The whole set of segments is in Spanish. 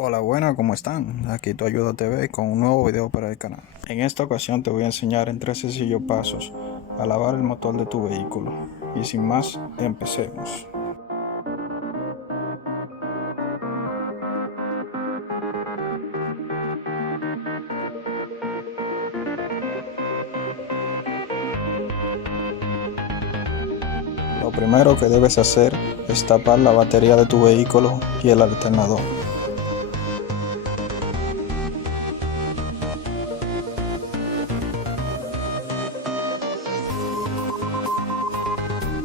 Hola, buenas, ¿cómo están? Aquí tu Ayuda TV con un nuevo video para el canal. En esta ocasión te voy a enseñar en 3 sencillos pasos a lavar el motor de tu vehículo. Y sin más, empecemos. Lo primero que debes hacer es tapar la batería de tu vehículo y el alternador.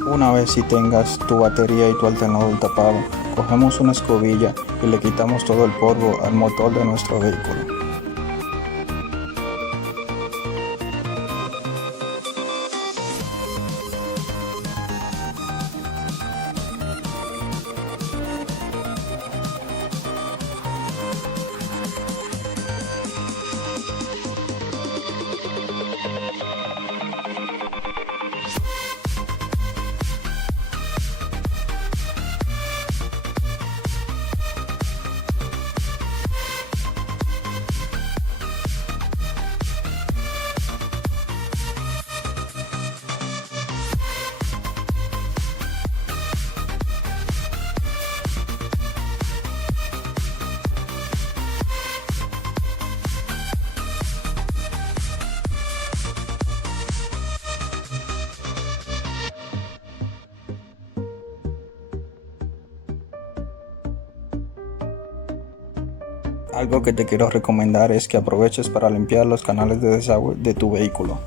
Una vez si tengas tu batería y tu alternador tapado, cogemos una escobilla y le quitamos todo el polvo al motor de nuestro vehículo. Algo que te quiero recomendar es que aproveches para limpiar los canales de desagüe de tu vehículo,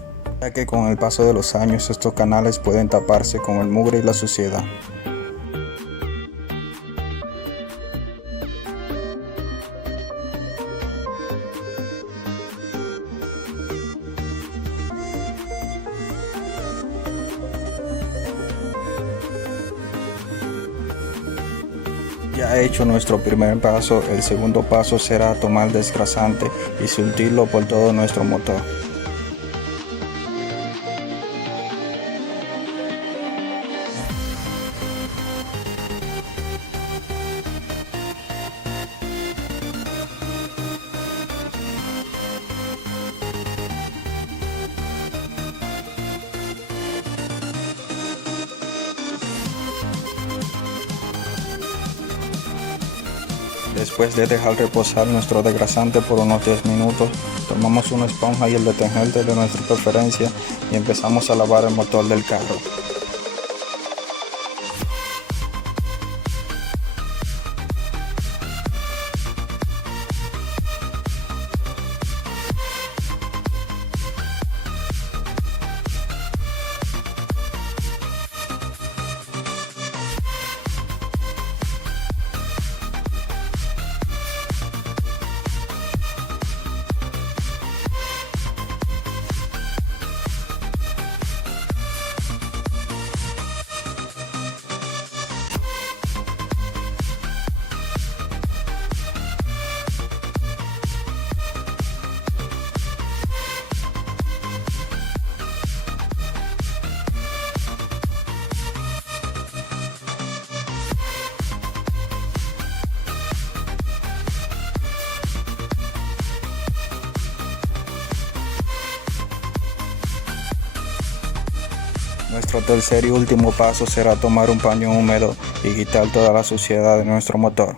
ya que con el paso de los años estos canales pueden taparse con el mugre y la suciedad. Ya hecho nuestro primer paso, el segundo paso será tomar desgrasante y surtirlo por todo nuestro motor. Después de dejar reposar nuestro desgrasante por unos 10 minutos, tomamos una esponja y el detergente de nuestra preferencia y empezamos a lavar el motor del carro. Nuestro tercer y último paso será tomar un paño húmedo y quitar toda la suciedad de nuestro motor.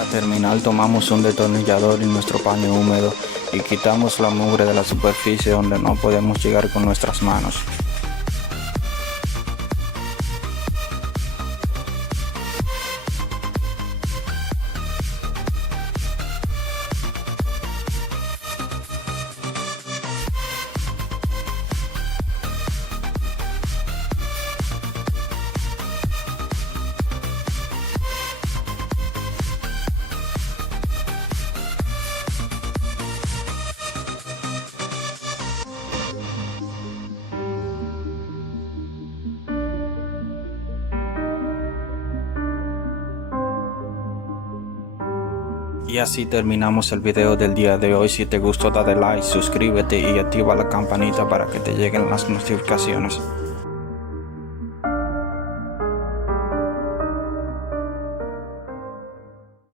Para terminar, tomamos un destornillador y nuestro paño húmedo y quitamos la mugre de la superficie donde no podemos llegar con nuestras manos. Y así terminamos el video del día de hoy. Si te gustó, dale like, suscríbete y activa la campanita para que te lleguen las notificaciones.